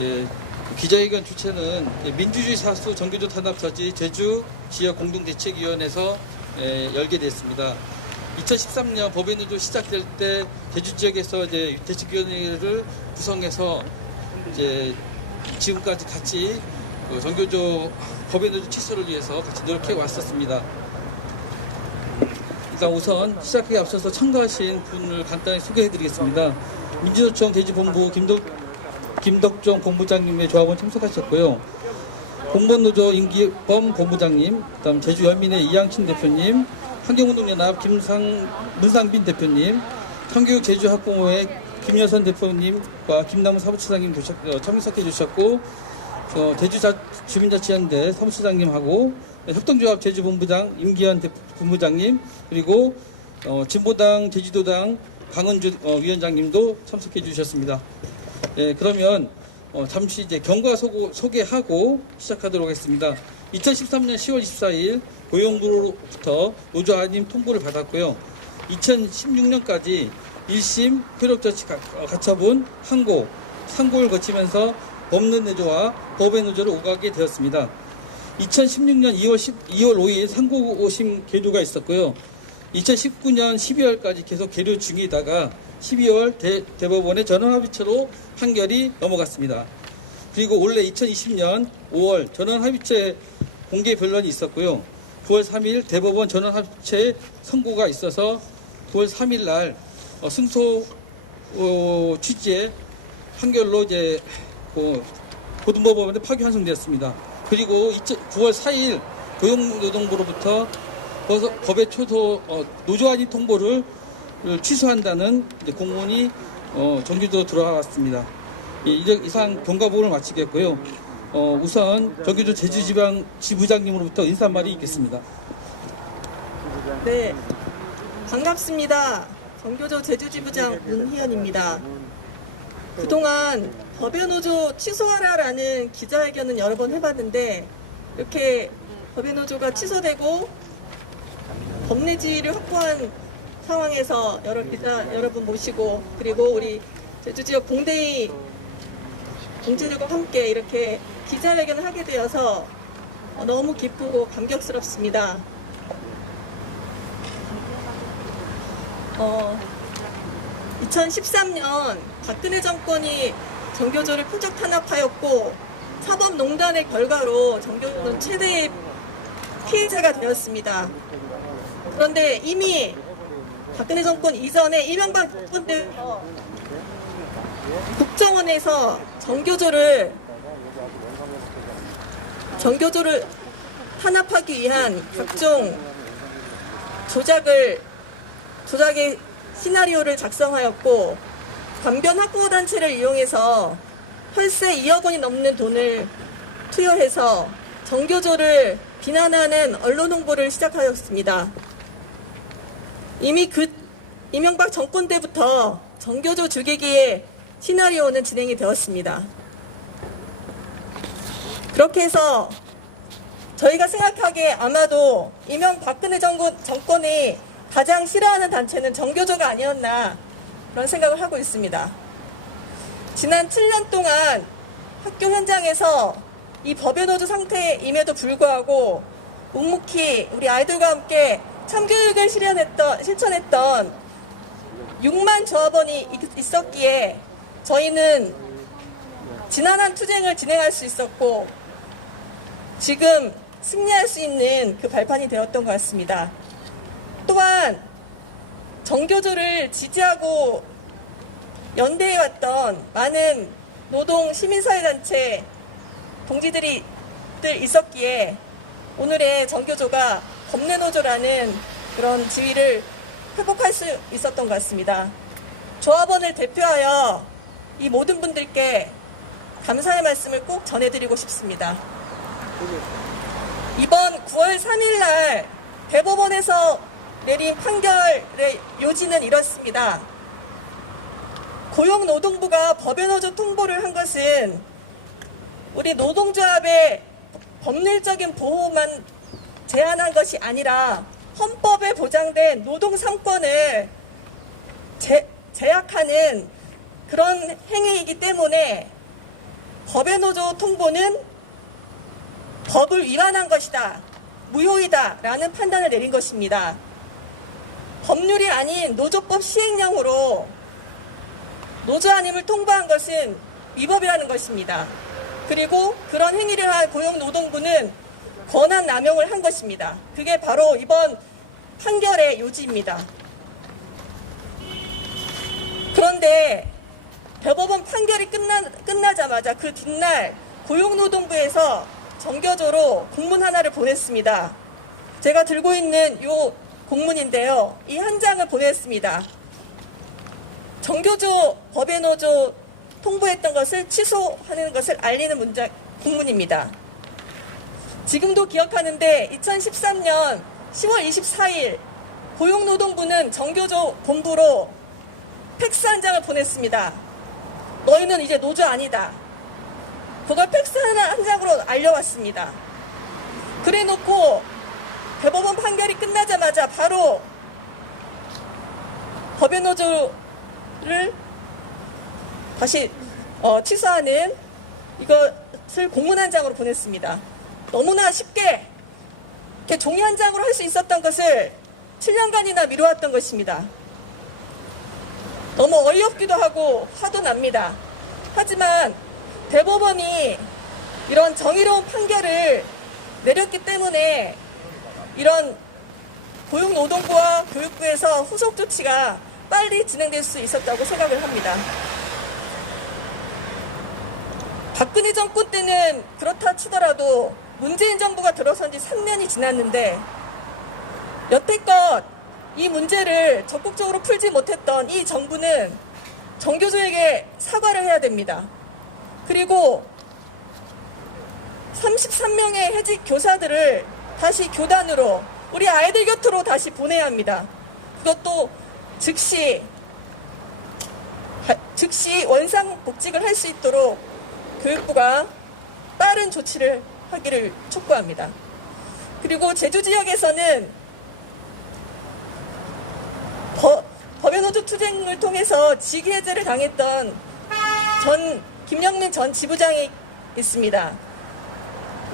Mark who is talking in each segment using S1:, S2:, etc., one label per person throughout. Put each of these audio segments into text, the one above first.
S1: 예, 기자회견 주체는 예, 민주주의 사수 정교조 탄압 저지 제주 지역 공동대책위원회에서 예, 열게 됐습니다. 2013년 법인노조 시작될 때 제주 지역에서 이제 대책위원회를 구성해서 이제 지금까지 같이 그 정교조 법인노조 취소를 위해서 같이 노력해 왔었습니다. 일단 우선 시작하기 앞서서 참가하신 분을 간단히 소개해 드리겠습니다. 민주노총 대지본부 김덕, 김덕종 본부장님의 조합원 참석하셨고요. 공무원노조 임기범 본부장님, 그다음 제주연민의 이양친 대표님, 환경운동연합 김상, 문상빈 대표님, 청교육 제주학부모회 김여선 대표님과 김남우 사무처장님 어, 참석해 주셨고, 어, 제주 자, 주민자치연대 사무처장님하고 협동조합 제주본부장 임기현 대- 본부장님 그리고 어, 진보당 제주도당 강은주 어, 위원장님도 참석해 주셨습니다. 예, 그러면 어, 잠시 이제 경과 소고, 소개하고 시작하도록 하겠습니다. 2013년 10월 24일 고용부로부터 노조 안임 통보를 받았고요. 2016년까지 1심 효력조치 가- 어, 가처분 항고, 상고를 거치면서 법률 노조와 법의 노조를 오가게 되었습니다. 2016년 2월, 10, 2월 5일 상고심 계류가 있었고요. 2019년 12월까지 계속 계류 중이다가 12월 대, 대법원의 전원합의체로 판결이 넘어갔습니다. 그리고 올해 2020년 5월 전원합의체 공개 변론이 있었고요. 9월 3일 대법원 전원합의체 선고가 있어서 9월 3일 날 어, 승소 어, 취지의 판결로 이제 그 고등법원에 파기 환송되었습니다. 그리고 9월 4일 고용노동부로부터 법- 법의 초소 어, 노조안이 통보를 취소한다는 공문이 어, 정규도 들어왔습니다. 이상 경과보를 마치겠고요. 어, 우선 정규조 제주지방 지부장님으로부터 인사말이 있겠습니다.
S2: 네, 반갑습니다. 정교조 제주지부장 문희연입니다. 그동안 법연노조 취소하라라는 기자회견은 여러 번 해봤는데 이렇게 법연노조가 취소되고 법내지를 확보한 상황에서 여러 기자 여러분 모시고 그리고 우리 제주 지역 공대의 공진들과 함께 이렇게 기자회견을 하게 되어서 너무 기쁘고 감격스럽습니다. 어, 2013년 박근혜 정권이 정교조를 표적 탄압하였고 사법농단의 결과로 정교조는 최대의 피해자가 되었습니다. 그런데 이미 박근혜 정권 이전에 이명박 때 국정원에서 정교조를 정교조를 탄압하기 위한 각종 조작을 조작의 시나리오를 작성하였고 관변 학부모 단체를 이용해서 혈세 2억 원이 넘는 돈을 투여해서 정교조를 비난하는 언론 홍보를 시작하였습니다. 이미 그 이명박 정권 때부터 정교조 죽이기의 시나리오는 진행이 되었습니다. 그렇게 해서 저희가 생각하기에 아마도 이명박근혜 정권, 정권이 가장 싫어하는 단체는 정교조가 아니었나 그런 생각을 하고 있습니다. 지난 7년 동안 학교 현장에서 이 법연노조 상태임에도 불구하고 묵묵히 우리 아이들과 함께 참교육을 실현했던, 실천했던 6만 조합원이 있- 있었기에 저희는 지난한 투쟁을 진행할 수 있었고 지금 승리할 수 있는 그 발판이 되었던 것 같습니다. 또한 정교조를 지지하고 연대해왔던 많은 노동 시민사회단체 동지들이 들 있었기에 오늘의 정교조가 법내노조라는 그런 지위를 회복할 수 있었던 것 같습니다. 조합원을 대표하여 이 모든 분들께 감사의 말씀을 꼭 전해드리고 싶습니다. 이번 9월 3일 날 대법원에서 내린 판결의 요지는 이렇습니다. 고용노동부가 법연노조 통보를 한 것은 우리 노동조합의 법률적인 보호만 제한한 것이 아니라 헌법에 보장된 노동 3권을 제, 제약하는 그런 행위이기 때문에 법의 노조 통보는 법을 위반한 것이다. 무효이다. 라는 판단을 내린 것입니다. 법률이 아닌 노조법 시행령으로 노조 아님을 통보한 것은 위법이라는 것입니다. 그리고 그런 행위를 한 고용노동부는 권한 남용을 한 것입니다. 그게 바로 이번 판결의 요지입니다. 그런데 대법원 판결이 끝나, 끝나자마자 그 뒷날 고용노동부에서 정교조로 공문 하나를 보냈습니다. 제가 들고 있는 이 공문인데요. 이 한 장을 보냈습니다. 정교조 법외노조 통보했던 것을 취소하는 것을 알리는 문장, 공문입니다. 지금도 기억하는데 2013년 10월 24일 고용노동부는 정교조 본부로 팩스 한 장을 보냈습니다. 너희는 이제 노조 아니다. 그걸 팩스 하나 한 장으로 알려왔습니다. 그래 놓고 대법원 판결이 끝나자마자 바로 법외노조를 다시 어, 취소하는 이것을 공문 한 장으로 보냈습니다. 너무나 쉽게 이렇게 종이 한 장으로 할 수 있었던 것을 7년간이나 미뤄왔던 것입니다. 너무 어이없기도 하고 화도 납니다. 하지만 대법원이 이런 정의로운 판결을 내렸기 때문에 이런 고용노동부와 교육부에서 후속 조치가 빨리 진행될 수 있었다고 생각을 합니다. 박근혜 정권 때는 그렇다 치더라도 문재인 정부가 들어선 지 3년이 지났는데 여태껏 이 문제를 적극적으로 풀지 못했던 이 정부는 정교조에게 사과를 해야 됩니다. 그리고 33명의 해직 교사들을 다시 교단으로 우리 아이들 곁으로 다시 보내야 합니다. 그것도 즉시 하- 즉시 원상 복직을 할 수 있도록 교육부가 빠른 조치를 하기를 촉구합니다. 그리고 제주 지역에서는 법, 법연호조 투쟁을 통해서 직위해제를 당했던 전 김영민 전 지부장이 있습니다.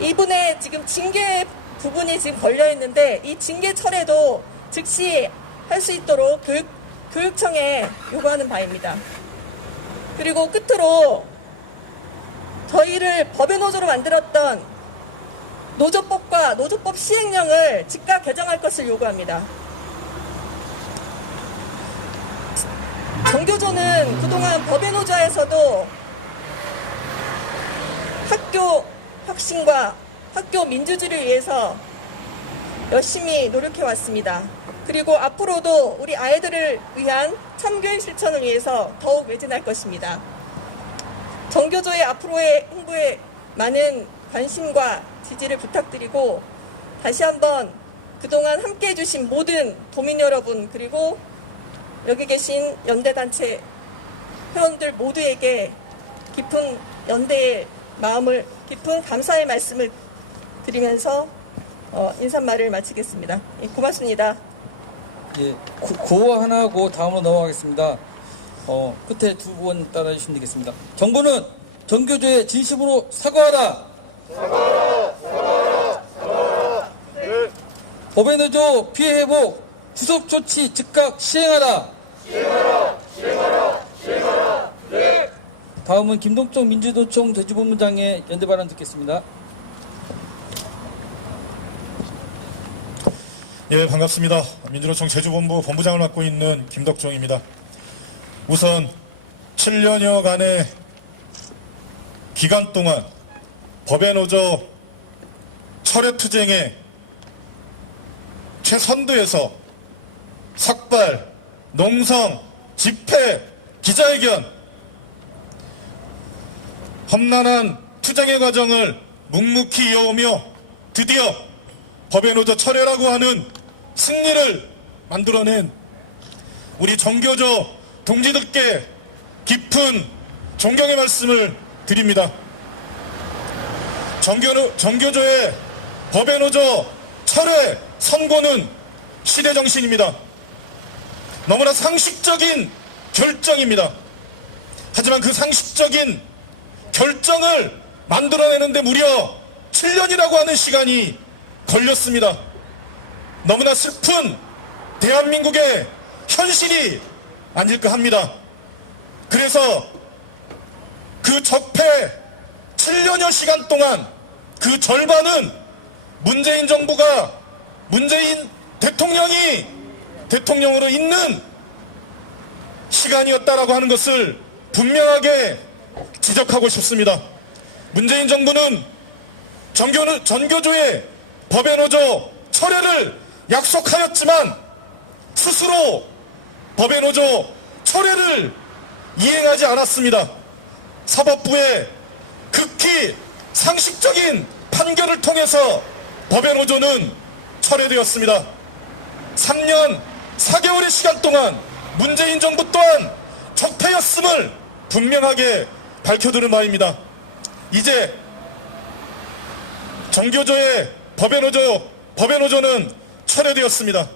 S2: 이분의 지금 징계 부분이 지금 걸려 있는데 이 징계 철회도 즉시 할 수 있도록 교육, 교육청에 요구하는 바입니다. 그리고 끝으로 저희를 법의 노조로 만들었던 노조법과 노조법 시행령을 즉각 개정할 것을 요구합니다. 정교조는 그동안 법의 노조에서도 학교 혁신과 학교 민주주의를 위해서 열심히 노력해 왔습니다. 그리고 앞으로도 우리 아이들을 위한 참교육 실천을 위해서 더욱 매진할 것입니다. 정교조의 앞으로의 홍보에 많은 관심과 지지를 부탁드리고 다시 한번 그동안 함께 해주신 모든 도민 여러분 그리고 여기 계신 연대단체 회원들 모두에게 깊은 연대의 마음을 깊은 감사의 말씀을 드리면서 어, 인사말을 마치겠습니다. 예, 고맙습니다.
S1: 예, 구, 구호 하나 하고 다음으로 넘어가겠습니다. 어, 끝에 두 번 따라 주시면 되겠습니다. 정부는 정교조에 진심으로 사과하라. 법의 노조 피해 회복 후속 조치 즉각 시행하라. 다음은 김동정 민주노총 대주본부장의 연대 발언 듣겠습니다.
S3: 예, 반갑습니다. 민주노총 제주본부 본부장을 맡고 있는 김덕종입니다. 우선 7년여간의 기간 동안 법의 노조 철회 투쟁의 최선두에서 삭발, 농성, 집회, 기자회견, 험난한 투쟁의 과정을 묵묵히 이어오며 드디어 법의 노조 철회라고 하는 승리를 만들어낸 우리 정교조 동지들께 깊은 존경의 말씀을 드립니다. 정교, 정교조의 법의 노조 철회 선고는 시대 정신입니다. 너무나 상식적인 결정입니다. 하지만 그 상식적인 결정을 만들어내는데 무려 7년이라고 하는 시간이 걸렸습니다. 너무나 슬픈 대한민국의 현실이 아닐까 합니다. 그래서 그 적폐 7년여 시간 동안 그 절반은 문재인 정부가 문재인 대통령이 대통령으로 있는 시간이었다라고 하는 것을 분명하게 지적하고 싶습니다. 문재인 정부는 전교, 전교조의 법의 노조 철회를 약속하였지만 스스로 법의 노조 철회를 이행하지 않았습니다. 사법부의 극히 상식적인 판결을 통해서 법의 노조는 철회되었습니다. 3년 4개월의 시간 동안 문재인 정부 또한 적폐였음을 분명하게 밝혀두는 말입니다. 이제 정교조의 법의 노조, 법의 노조는 철회되었습니다.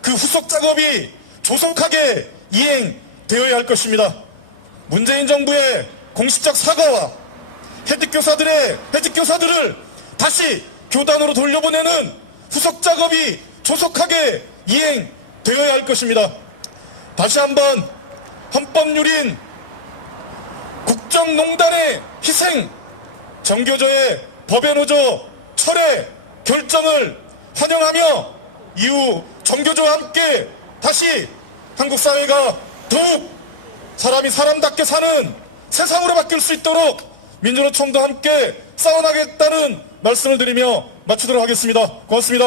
S3: 그 후속 작업이 조속하게 이행되어야 할 것입니다. 문재인 정부의 공식적 사과와 해직 교사들의 해직 교사들을 다시 교단으로 돌려보내는 후속 작업이 조속하게 이행되어야 할 것입니다. 다시 한번 헌법유린 국정농단의 희생 정교조의 법의 노조 철회 결정을 환영하며 이후 정교조와 함께 다시 한국 사회가 더욱 사람이 사람답게 사는 세상으로 바뀔 수 있도록 민주노총도 함께 싸워나겠다는 말씀을 드리며 마치도록 하겠습니다. 고맙습니다.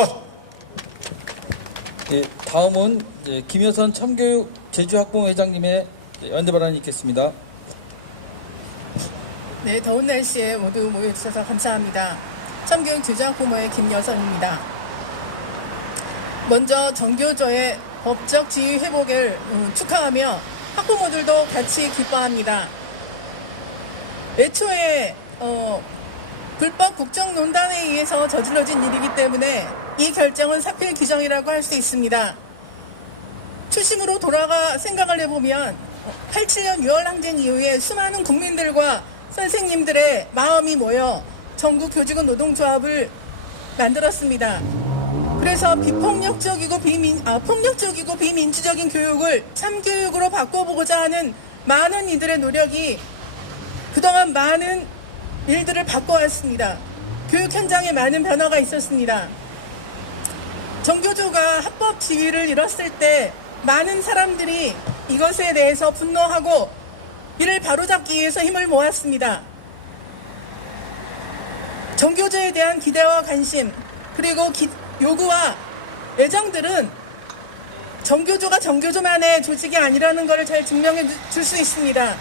S1: 예, 다음은 김여선 참교육 제주학부회장님의 연대 발언이 있겠습니다.
S4: 네, 더운 날씨에 모두 모여주셔서 감사합니다. 참교육 주장부모의 김여선입니다. 먼저 정교조의 법적 지위 회복을 음, 축하하며 학부모들도 같이 기뻐합니다. 애초에 어, 불법 국정농단에 의해서 저질러진 일이기 때문에 이 결정은 사필 규정이라고 할 수 있습니다. 초심으로 돌아가 생각을 해보면 87년 6월 항쟁 이후에 수많은 국민들과 선생님들의 마음이 모여 전국 교직원 노동조합을 만들었습니다. 그래서 비폭력적이고 비민 아 폭력적이고 비민주적인 교육을 참교육으로 바꿔보고자 하는 많은 이들의 노력이 그동안 많은 일들을 바꿔왔습니다. 교육 현장에 많은 변화가 있었습니다. 정교조가 합법 지위를 잃었을 때 많은 사람들이 이것에 대해서 분노하고 이를 바로잡기 위해서 힘을 모았습니다. 정교조에 대한 기대와 관심 그리고 기- 요구와 애정들은 정교조가 정교조만의 조직이 아니라는 것을 잘 증명해 줄 수 있습니다.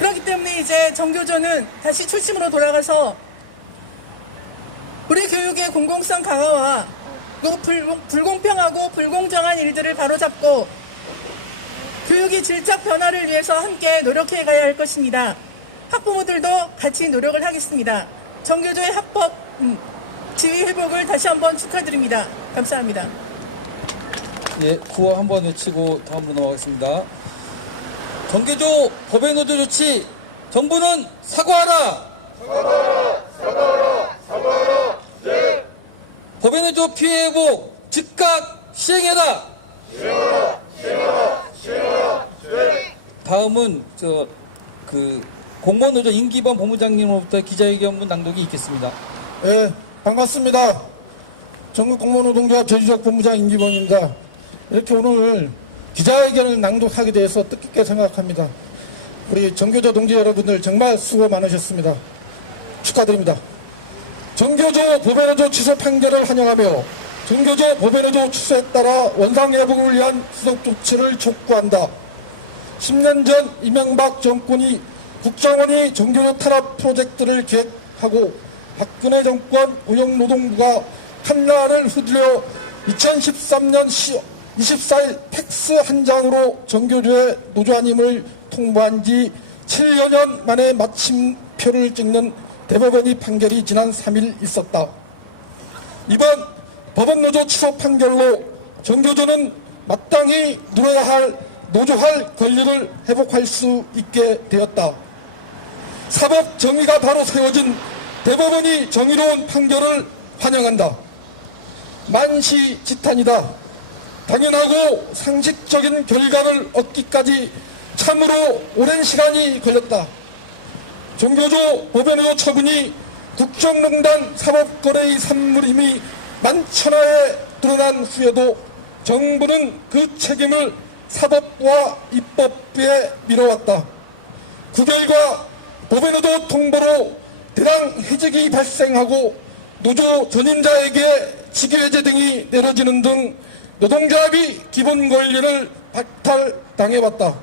S4: 그렇기 때문에 이제 정교조는 다시 초심으로 돌아가서 우리 교육의 공공성 강화와 불공평하고 불공정한 일들을 바로잡고 교육의 질적 변화를 위해서 함께 노력해 가야 할 것입니다. 학부모들도 같이 노력을 하겠습니다. 정교조의 합법 음, 지위 회복을 다시 한번 축하드립니다. 감사합니다.
S1: 예, 구호 한번 외치고 다음으로 넘어가겠습니다. 정교조 법의 노조 조치 정부는 사과하라. 법의 노조 피해 회복 즉각 시행해라. 다음은 저 그 공무원 노조 임기범 본부장님으로부터 기자회견문 낭독이 있겠습니다.
S5: 예, 반갑습니다. 전국 공무노동조합 제주지역 본부장 임기범입니다. 이렇게 오늘 기자회견을 낭독하게 돼서 뜻깊게 생각합니다. 우리 정교조 동지 여러분들 정말 수고 많으셨습니다. 축하드립니다. 정교조 법외노조 취소 판결을 환영하며 정교조 법외노조 취소에 따라 원상 회복을 위한 수속 조치를 촉구한다. 10년 전 이명박 정권이 국정원이 정교조 탄압 프로젝트를 계획하고 박근혜 정권 고용노동부가 칸나를 휘둘려 2013년 24일 팩스 한 장으로 정교조의 노조안임을 통보한 지 7여년 만에 마침표를 찍는 대법원이 판결이 지난 3일 있었다. 이번 법원노조 취소 판결로 정교조는 마땅히 누려야 할 노조할 권리를 회복할 수 있게 되었다. 사법 정의가 바로 세워진 대법원이 정의로운 판결을 환영한다. 만시지탄이다. 당연하고 상식적인 결과를 얻기까지 참으로 오랜 시간이 걸렸다. 종교조 법원의 처분이 국정농단 사법거래의 산물임이 만천하에 드러난 후에도 정부는 그 책임을 사법부와 입법부에 밀어왔다. 그 결과 법원에도 통보로 대량 해직이 발생하고 노조 전임자에게 직위해제 등이 내려지는 등 노동조합이 기본 권리를 박탈당해왔다.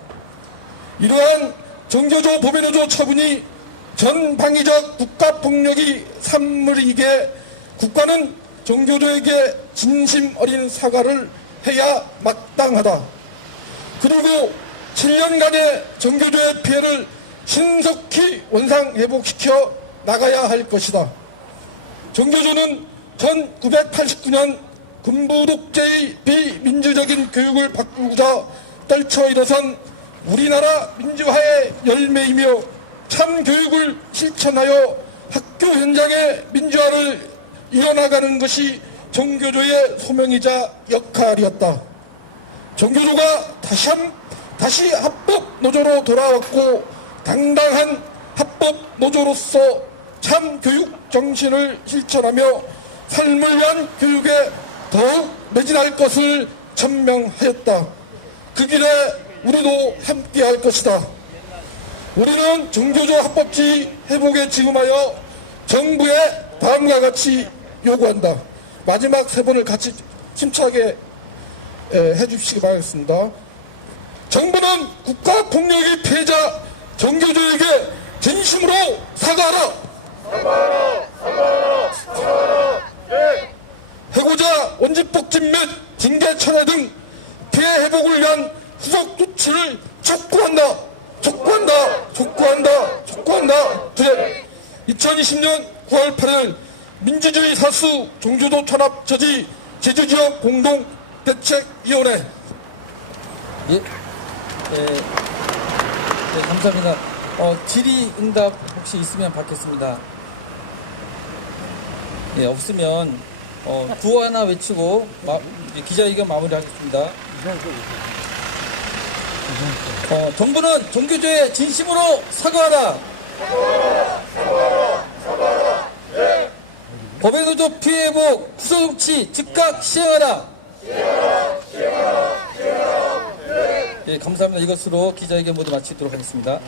S5: 이러한 정교조 법인노조 처분이 전방위적 국가폭력이 산물이기에 국가는 정교조에게 진심 어린 사과를 해야 마땅하다. 그리고 7년간의 정교조의 피해를 신속히 원상 회복시켜 나가야 할 것이다. 정교조는 1989년 군부독재의 비민주적인 교육을 바꾸고자 떨쳐 일어선 우리나라 민주화의 열매이며 참 교육을 실천하여 학교 현장의 민주화를 이어나가는 것이 정교조의 소명이자 역할이었다. 정교조가 다시 한, 다시 합법 노조로 돌아왔고 당당한 합법 노조로서 참 교육 정신을 실천하며 삶을 위한 교육에 더욱 매진할 것을 천명하였다. 그 길에 우리도 함께 할 것이다. 우리는 정교조 합법지 회복에 지금하여 정부에 다음과 같이 요구한다. 마지막 세 번을 같이 에, 해주시기 바라겠습니다. 정부는 국가 폭력의 피해자 정교조에게 진심으로 사과하라. 해고자 원직복진 및 징계 철회 등 피해 회복을 위한 후속 조치를 촉구한다. 촉구한다. 촉구한다. 촉구한다. 둘. 2020년 9월 8일 민주주의 사수 종주도 탄압 저지 제주지역 공동 대책위원회
S1: 예, 예, 네, 감사합니다. 어, 질의응답 혹시 있으면 받겠습니다. 예, 없으면 어, 구호 하나 외치고 마, 기자회견 마무리하겠습니다. 어, 정부는 종교조에 진심으로 사과하라. 법외노조 피해 회복 구조조치 즉각 시행하라. 예, 감사합니다. 이것으로 기자회견 모두 마치도록 하겠습니다.
S6: 지